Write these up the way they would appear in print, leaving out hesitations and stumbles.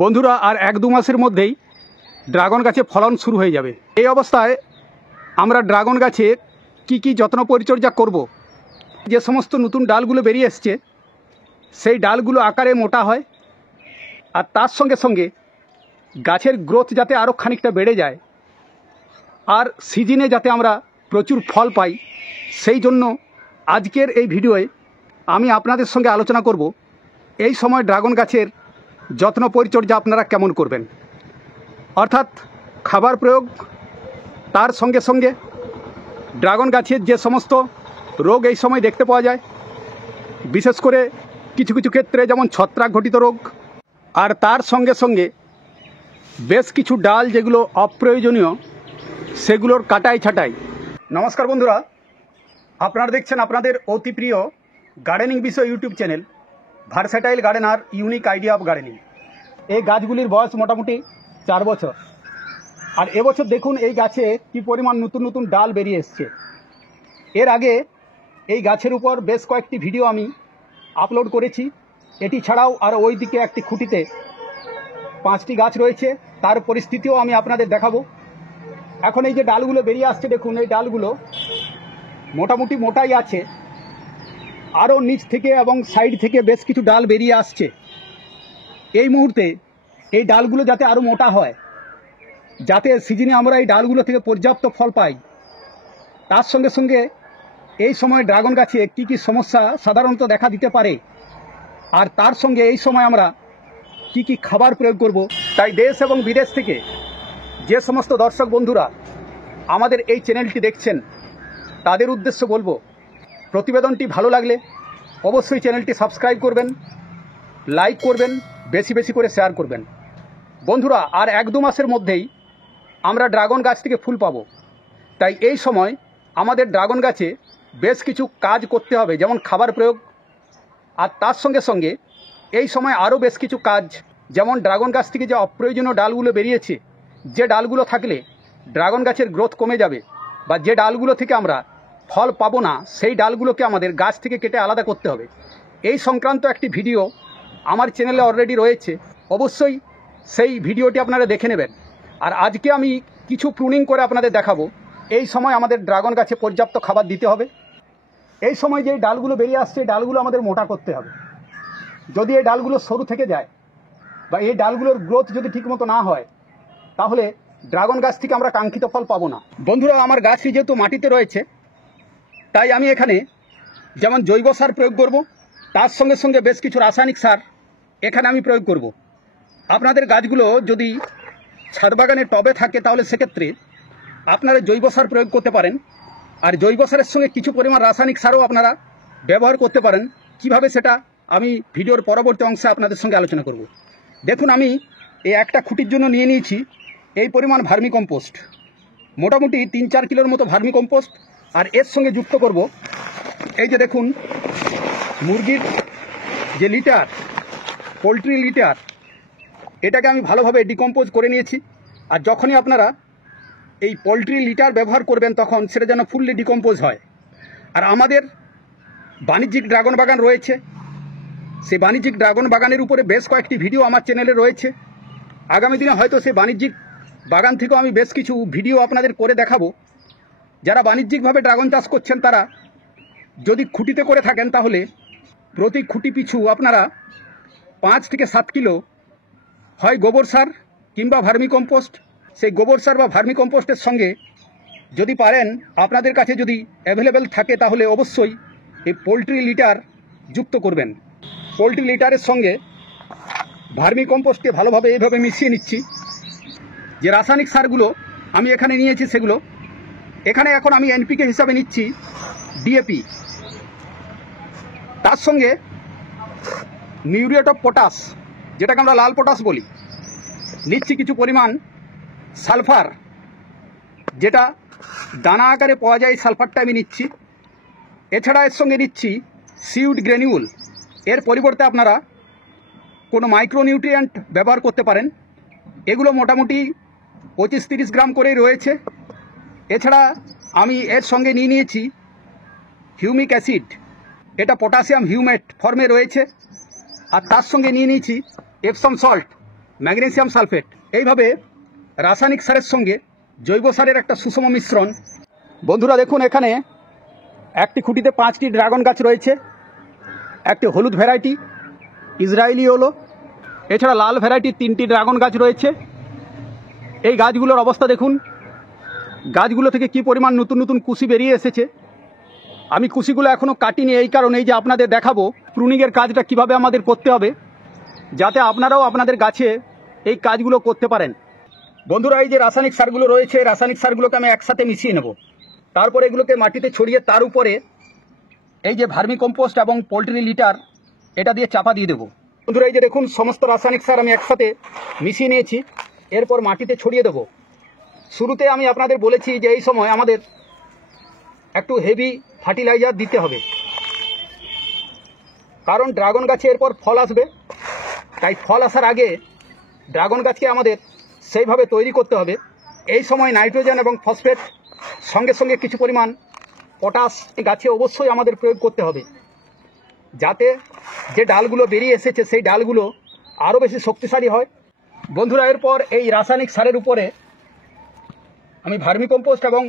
বন্ধুরা আর 1-2 মাসের মধ্যেই ড্রাগন গাছে ফলন শুরু হয়ে যাবে। এই অবস্থায় আমরা ড্রাগন গাছে কি যত্ন পরিচর্যা করব। যে সমস্ত নতুন ডালগুলো বেরিয়ে এসছে সেই ডালগুলো আকারে মোটা হয় আর তার সঙ্গে সঙ্গে গাছের গ্রোথ যাতে আরও খানিকটা বেড়ে যায় আর সিজনে যাতে আমরা প্রচুর ফল পাই, সেই জন্য আজকের এই ভিডিওয়ে আমি আপনাদের সঙ্গে আলোচনা করব এই সময় ড্রাগন গাছের যত্ন পরিচর্যা আপনারা কেমন করবেন। অর্থাৎ খাবার প্রয়োগ, তার সঙ্গে সঙ্গে ড্রাগন গাছের যে সমস্ত রোগ এই সময় দেখতে পাওয়া যায়, বিশেষ করে কিছু কিছু ক্ষেত্রে যেমন ছত্রাক ঘটিত রোগ, আর তার সঙ্গে সঙ্গে বেশ কিছু ডাল যেগুলো অপ্রয়োজনীয় সেগুলোর কাটাই ছাঁটাই। নমস্কার বন্ধুরা, আপনারা দেখছেন আপনাদের অতি প্রিয় গার্ডেনিং বিষয় YouTube channel versatile gardener unique idea of gardening. এই গাছগুলির বয়স মোটামুটি 4 বছর, আর এবছর দেখুন এই গাছে কি পরিমাণ নতুন নতুন ডাল বেরিয়ে এসছে। এর আগে এই গাছের উপর বেশ কয়েকটি ভিডিও আমি আপলোড করেছি। এটি ছাড়াও আর ওই দিকে একটি খুঁটিতে 5টি গাছ রয়েছে, তার পরিস্থিতিও আমি আপনাদের দেখাবো। এখন এই যে ডালগুলো বেরিয়ে আসছে দেখুন, এই ডালগুলো মোটামুটি মোটাই আছে, আরও নিচ থেকে এবং সাইড থেকে বেশ কিছু ডাল বেরিয়ে আসছে। এই মুহূর্তে এই ডালগুলো যাতে আরও মোটা হয়, যাতে সিজনে আমরা এই ডালগুলো থেকে পর্যাপ্ত ফল পাই, তার সঙ্গে সঙ্গে এই সময় ড্রাগন গাছে কি সমস্যা সাধারণত দেখা দিতে পারে, আর তার সঙ্গে এই সময় আমরা কি খাবার প্রয়োগ করব। তাই দেশ এবং বিদেশ থেকে যে সমস্ত দর্শক বন্ধুরা আমাদের এই চ্যানেলটি দেখছেন তাদের উদ্দেশ্য বলবো, প্রতিবেদনটি ভালো লাগলে অবশ্যই চ্যানেলটি সাবস্ক্রাইব করবেন, লাইক করবেন, বেশি বেশি করে শেয়ার করবেন। বন্ধুরা আর 1-2 মাসের মধ্যেই আমরা ড্রাগন গাছ থেকে ফুল পাবো। তাই এই সময় আমাদের ড্রাগন গাছে বেশ কিছু কাজ করতে হবে, যেমন খাবার প্রয়োগ, আর তার সঙ্গে সঙ্গে এই সময় আরও বেশ কিছু কাজ, যেমন ড্রাগন গাছ থেকে যে অপ্রয়োজনীয় ডালগুলো বেরিয়েছে, যে ডালগুলো থাকলে ড্রাগন গাছের গ্রোথ কমে যাবে বা যে ডালগুলো থেকে আমরা ফল পাবো না, সেই ডালগুলোকে আমাদের গাছ থেকে কেটে আলাদা করতে হবে। এই সংক্রান্ত একটি ভিডিও আমার চ্যানেলে অলরেডি রয়েছে, অবশ্যই সেই ভিডিওটি আপনারা দেখে নেবেন। আর আজকে আমি কিছু প্রুনিং করে আপনাদের দেখাবো এই সময় আমাদের ড্রাগন গাছে পর্যাপ্ত খাবার দিতে হবে। এই সময় যে ডালগুলো বেরিয়ে আসছে এই ডালগুলো আমাদের মোটা করতে হবে। যদি এই ডালগুলো সরু থেকে যায় বা এই ডালগুলোর গ্রোথ যদি ঠিকমতো না হয়, তাহলে ড্রাগন গাছ থেকে আমরা কাঙ্ক্ষিত ফল পাবো না। বন্ধুরা, আমার গাছটি যেহেতু মাটিতে রয়েছে, তাই আমি এখানে যেমন জৈব সার প্রয়োগ করব, তার সঙ্গে সঙ্গে বেশ কিছু রাসায়নিক সার এখানে আমি প্রয়োগ করব। আপনাদের গাছগুলো যদি ছাদ বাগানে টবে থাকে তাহলে সেক্ষেত্রে আপনারা জৈব সার প্রয়োগ করতে পারেন, আর জৈব সারের সঙ্গে কিছু পরিমাণ রাসায়নিক সারও আপনারা ব্যবহার করতে পারেন। কিভাবে সেটা আমি ভিডিওর পরবর্তী অংশে আপনাদের সঙ্গে আলোচনা করব। দেখুন, আমি এই একটা খুঁটির জন্য নিয়ে নিয়েছি এই পরিমাণ ভার্মি কম্পোস্ট, মোটামুটি 3-4 কিলোর মতো ভার্মি কম্পোস্ট। আর এর সঙ্গে যুক্ত করব এই যে দেখুন মুরগির যে লিটার, পোলট্রি লিটার, এটাকে আমি ভালোভাবে ডিকম্পোজ করে নিয়েছি। আর যখনই আপনারা এই পোলট্রি লিটার ব্যবহার করবেন তখন সেটা যেন ফুললি ডিকম্পোজ হয়। আর আমাদের বাণিজ্যিক ড্রাগন বাগান রয়েছে, সেই বাণিজ্যিক ড্রাগন বাগানের উপরে বেশ কয়েকটি ভিডিও আমার চ্যানেলে রয়েছে। আগামী দিনে হয়তো সেই বাণিজ্যিক বাগান থেকেও আমি বেশ কিছু ভিডিও আপনাদের করে দেখাবো। যারা বাণিজ্যিকভাবে ড্রাগন চাষ করছেন তারা যদি খুঁটিতে করে থাকেন তাহলে প্রতি খুঁটি পিছু আপনারা 5 থেকে 7 কিলো হয় গোবর সার কিংবা ভার্মি কম্পোস্ট, সেই গোবর সার বা ভার্মি কম্পোস্টের সঙ্গে যদি পারেন, আপনাদের কাছে যদি অ্যাভেলেবেল থাকে, তাহলে অবশ্যই এই পোলট্রি লিটার যুক্ত করবেন। পোলট্রি লিটারের সঙ্গে ভার্মি কম্পোস্টকে ভালোভাবে এইভাবে মিশিয়ে নিচ্ছি। যে রাসায়নিক সারগুলো আমি এখানে নিয়েছি সেগুলো এখানে এখন আমি এনপিকে হিসাবে নিচ্ছি ডিএপি, তার সঙ্গে মিউরেট অফ পটাশ, যেটাকে আমরা লাল পটাশ বলি, নিচ্ছি কিছু পরিমাণ সালফার, যেটা দানা আকারে পাওয়া যায়, সালফারটা আমি নিচ্ছি। এছাড়া এর সঙ্গে নিচ্ছি সিউড গ্র্যানিউল। এর পরিবর্তে আপনারা কোনো মাইক্রোনিউট্রিয়েন্ট ব্যবহার করতে পারেন। এগুলো মোটামুটি 25-30 গ্রাম করেই রয়েছে। এছাড়া আমি এর সঙ্গে নিয়ে নিয়েছি হিউমিক অ্যাসিড, এটা পটাশিয়াম হিউমেট ফর্মে রয়েছে। আর তার সঙ্গে নিয়ে নিয়েছি এপসম সল্ট, ম্যাগনেসিয়াম সালফেট। এইভাবে রাসায়নিক সারের সঙ্গে জৈব সারের একটা সুষম মিশ্রণ। বন্ধুরা দেখুন, এখানে একটি খুঁটিতে 5টি ড্রাগন গাছ রয়েছে। একটি হলুদ ভ্যারাইটি ইসরায়েলি হলো, এছাড়া লাল ভ্যারাইটির 3টি ড্রাগন গাছ রয়েছে। এই গাছগুলোর অবস্থা দেখুন, গাছগুলো থেকে কি পরিমাণ নতুন নতুন কুশি বেরিয়ে এসেছে। আমি কুশিগুলো এখনও কাটিনি, এই কারণেই যে আপনাদের দেখাবো প্রুনিংয়ের কাজটা কিভাবে আমাদের করতে হবে, যাতে আপনারাও আপনাদের গাছে এই কাজগুলো করতে পারেন। বন্ধুরা, এই যে রাসায়নিক সারগুলো রয়েছে, রাসায়নিক সারগুলোকে আমি একসাথে মিশিয়ে নেব। তারপরে এগুলোকে মাটিতে ছড়িয়ে তার উপরে এই যে ভার্মি কম্পোস্ট এবং পোলট্রি লিটার এটা দিয়ে চাপা দিয়ে দেবো। বন্ধুরা, এই যে দেখুন, সমস্ত রাসায়নিক সার আমি একসাথে মিশিয়ে নিয়েছি। এরপর মাটিতে ছড়িয়ে দেবো। শুরুতে আমি আপনাদের বলেছি যে এই সময় আমাদের একটু হেভি ফার্টিলাইজার দিতে হবে, কারণ ড্রাগন গাছে এরপর ফল আসবে। তাই ফল আসার আগে ড্রাগন গাছকে আমাদের সেইভাবে তৈরি করতে হবে। এই সময় নাইট্রোজেন এবং ফসফেট সঙ্গে সঙ্গে কিছু পরিমাণ পটাশ গাছে অবশ্যই আমাদের প্রয়োগ করতে হবে, যাতে যে ডালগুলো বেরিয়ে এসেছে সেই ডালগুলো আরও বেশি শক্তিশালী হয়। বন্ধুরা, এরপর এই রাসায়নিক সারের উপরে আমি ভার্মি কম্পোস্ট এবং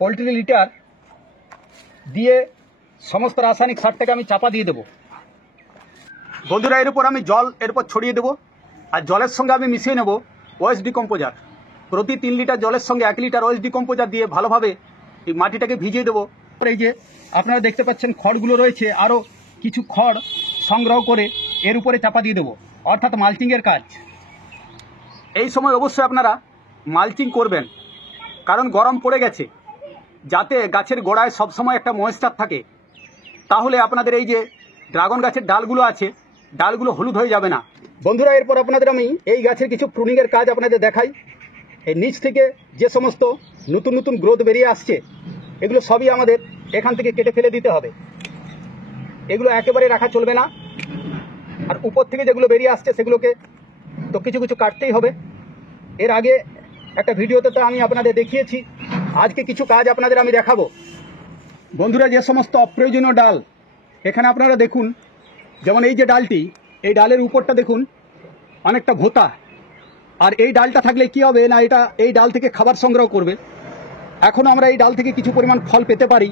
পোলট্রি লিটার দিয়ে সমস্ত রাসায়নিক সারটাকে আমি চাপা দিয়ে দেবো। বন্ধুরা, এর উপর আমি জল এরপর ছড়িয়ে দেবো, আর জলের সঙ্গে আমি মিশিয়ে নেব ওয়েস্ট ডিকম্পোজার। প্রতি 3 লিটার জলের সঙ্গে 1 লিটার ওয়েস্ট ডিকম্পোজার দিয়ে ভালোভাবে এই মাটিটাকে ভিজিয়ে দেবো। এই যে আপনারা দেখতে পাচ্ছেন খড়গুলো রয়েছে, আরও কিছু খড় সংগ্রহ করে এর উপরে চাপা দিয়ে দেবো, অর্থাৎ মালচিংয়ের কাজ। এই সময় অবশ্যই আপনারা মালচিং করবেন, কারণ গরম পড়ে গেছে, যাতে গাছের গোড়ায় সবসময় একটা ময়েশ্চার থাকে। তাহলে আপনাদের এই যে ড্রাগন গাছের ডালগুলো আছে, ডালগুলো হলুদ হয়ে যাবে না। বন্ধুরা, এরপর আপনাদের আমি এই গাছের কিছু প্রুনিংয়ের কাজ আপনাদের দেখাই। এই নিচ থেকে যে সমস্ত নতুন নতুন গ্রোথ বেরিয়ে আসছে, এগুলো সবই আমাদের এখান থেকে কেটে ফেলে দিতে হবে। এগুলো একেবারে রাখা চলবে না। আর উপর থেকে যেগুলো বেরিয়ে আসছে সেগুলোকে তো কিছু কিছু কাটতেই হবে। এর আগে একটা ভিডিওতে তো আমি আপনাদের দেখিয়েছি, আজকে কিছু কাজ আপনাদের আমি দেখাবো। বন্ধুরা, যে সমস্ত অপ্রয়োজনীয় ডাল এখানে আপনারা দেখুন, যেমন এই যে ডালটি, এই ডালের উপরটা দেখুন অনেকটা ভোঁতা। আর এই ডালটা থাকলে কি হবে না, এটা এই ডাল থেকে খাবার সংগ্রহ করবে। এখনও আমরা এই ডাল থেকে কিছু পরিমাণ ফল পেতে পারি,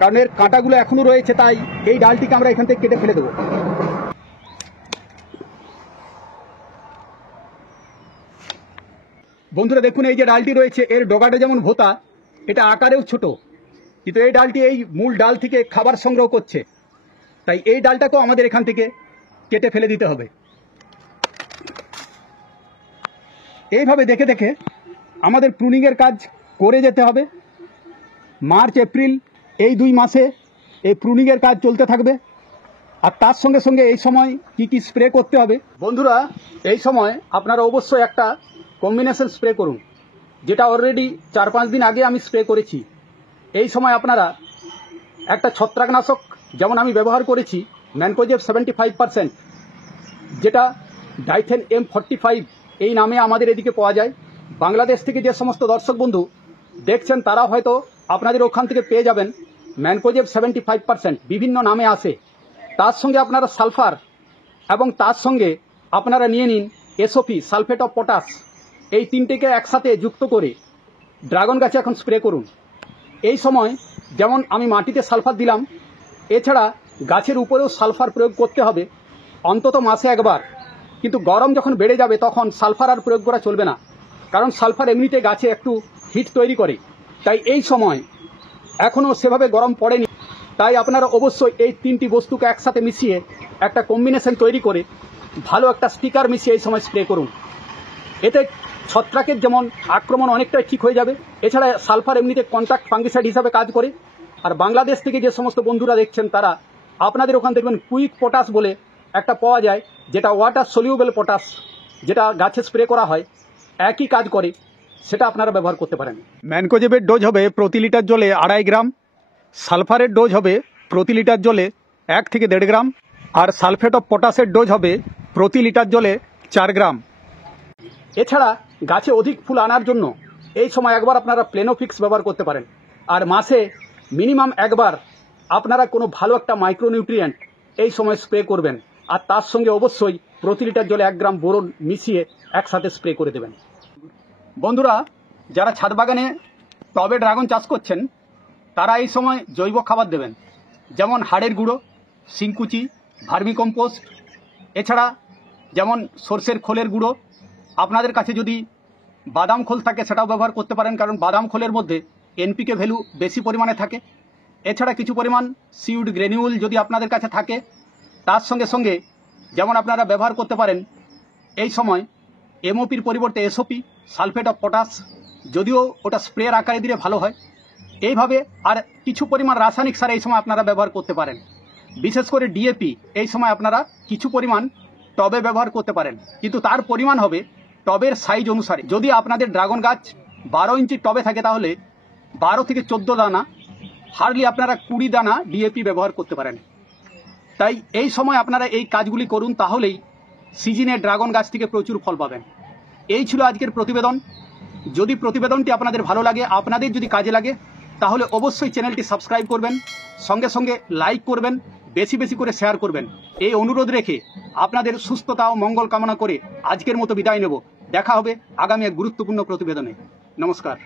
কারণ এর কাঁটাগুলো এখনও রয়েছে। তাই এই ডালটিকে আমরা এখান থেকে কেটে ফেলে দেবো। বন্ধুরা দেখুন, এই যে ডালটি রয়েছে এর ডগাটা যেমন ভোঁতা, এটা আকারেও ছোট, কিন্তু এই ডালটি এই মূল ডাল থেকে খাবার সংগ্রহ করছে। তাই এই ডালটাকেও আমাদের এখান থেকে কেটে ফেলে দিতে হবে। এইভাবে দেখে দেখে আমাদের প্রুনিংয়ের কাজ করে যেতে হবে। মার্চ এপ্রিল এই 2 মাসে এই প্রুনিংয়ের কাজ চলতে থাকবে। আর তার সঙ্গে সঙ্গে এই সময় কি কি স্প্রে করতে হবে। বন্ধুরা, এই সময় আপনারা অবশ্যই একটা কম্বিনেশন স্প্রে করুন, যেটা অলরেডি 4-5 দিন আগে আমি স্প্রে করেছি। এই সময় আপনারা একটা ছত্রাকনাশক, যেমন আমি ব্যবহার করেছি ম্যানকোজেব 75%, যেটা ডাইথেন M45 এই নামে আমাদের এদিকে পাওয়া যায়। বাংলাদেশ থেকে যে সমস্ত দর্শক বন্ধু দেখছেন তারা হয়তো আপনাদের ওখান থেকে পেয়ে যাবেন ম্যানকোজেব 75%, বিভিন্ন নামে আসে। তার সঙ্গে আপনারা সালফার এবং তার সঙ্গে আপনারা নিয়ে নিন SOP, সালফেট অফ পটাশ। এই 3টেকে একসাথে যুক্ত করে ড্রাগন গাছে এখন স্প্রে করুন। এই সময় যেমন আমি মাটিতে সালফার দিলাম, এছাড়া গাছের উপরেও সালফার প্রয়োগ করতে হবে অন্তত মাসে একবার। কিন্তু গরম যখন বেড়ে যাবে তখন সালফার আর প্রয়োগ করা চলবে না, কারণ সালফার এমনিতে গাছে একটু হিট তৈরি করে। তাই এই সময় এখনও সেভাবে গরম পড়েনি, তাই আপনারা অবশ্যই এই 3টি বস্তুকে একসাথে মিশিয়ে একটা কম্বিনেশন তৈরি করে ভালো একটা স্টিকার মিশিয়ে এই সময় স্প্রে করুন। এতে ছত্রাকের যেমন আক্রমণ অনেকটাই ঠিক হয়ে যাবে। এছাড়া সালফার এমনিতে কন্ট্যাক্ট ফাঙ্গিসাইড হিসাবে কাজ করে। আর বাংলাদেশ থেকে যে সমস্ত বন্ধুরা দেখছেন তারা আপনাদের ওখান দেখবেন কুইক পটাশ বলে একটা পাওয়া যায়, যেটা ওয়াটার সলিউবেল পটাশ, যেটা গাছে স্প্রে করা হয়, একই কাজ করে, সেটা আপনারা ব্যবহার করতে পারেন। ম্যানকোজেবের ডোজ হবে প্রতি লিটার জলে 2.5 গ্রাম, সালফারের ডোজ হবে প্রতি লিটার জলে 1 থেকে 1.5 গ্রাম, আর সালফেট অফ পটাশের ডোজ হবে প্রতি লিটার জলে 4 গ্রাম। এছাড়া গাছে অধিক ফুল আনার জন্য এই সময় একবার আপনারা প্লেনোফিক্স ব্যবহার করতে পারেন। আর মাসে মিনিমাম একবার আপনারা কোনো ভালো একটা মাইক্রোনিউট্রিয়েন্ট এই সময় স্প্রে করবেন। আর তার সঙ্গে অবশ্যই প্রতি লিটার জলে 1 গ্রাম বোরন মিশিয়ে একসাথে স্প্রে করে দেবেন। বন্ধুরা, যারা ছাদ বাগানে টবে ড্রাগন চাষ করছেন তারা এই সময় জৈব খাবার দেবেন, যেমন হাড়ের গুঁড়ো, শিংকুচি, ভার্মিকম্পোস্ট, এছাড়া যেমন সর্ষের খোলের গুঁড়ো। আপনাদের কাছে যদি বাদাম খোল থাকে সেটাও ব্যবহার করতে পারেন, কারণ বাদাম খোলের মধ্যে এনপিকে ভ্যালু বেশি পরিমাণে থাকে। এছাড়া কিছু পরিমাণ সিউড গ্রেনিউল যদি আপনাদের কাছে থাকে, তার সঙ্গে সঙ্গে যেমন আপনারা ব্যবহার করতে পারেন এই সময় এমওপির পরিবর্তে এসওপি, সালফেট অফ পটাশ, যদিও ওটা স্প্রের আকারে দিলে ভালো হয়। এইভাবে আর কিছু পরিমাণ রাসায়নিক সার এই সময় আপনারা ব্যবহার করতে পারেন, বিশেষ করে ডিএপি এই সময় আপনারা কিছু পরিমাণ টবে ব্যবহার করতে পারেন, কিন্তু তার পরিমাণ হবে টবের সাইজ অনুসারে। যদি আপনাদের ড্রাগন গাছ 12 ইঞ্চি টবে থাকে তাহলে 12 থেকে 14 দানা, হার্ডলি আপনারা 20 দানা ডিএপি ব্যবহার করতে পারেন। তাই এই সময় আপনারা এই কাজগুলি করুন, তাহলেই সিজনে ড্রাগন গাছ থেকে প্রচুর ফল পাবেন। এই ছিল আজকের প্রতিবেদন। যদি প্রতিবেদনটি আপনাদের ভালো লাগে, আপনাদের যদি কাজে লাগে, তাহলে অবশ্যই চ্যানেলটি সাবস্ক্রাইব করবেন, সঙ্গে সঙ্গে লাইক করবেন, বেশি বেশি করে শেয়ার করবেন। এই অনুরোধ রেখে আপনাদের সুস্থতা ও মঙ্গল কামনা করে আজকের মতো বিদায় নেব। দেখা হবে আগামী এক গুরুত্বপূর্ণ প্রতিবেদনে। নমস্কার।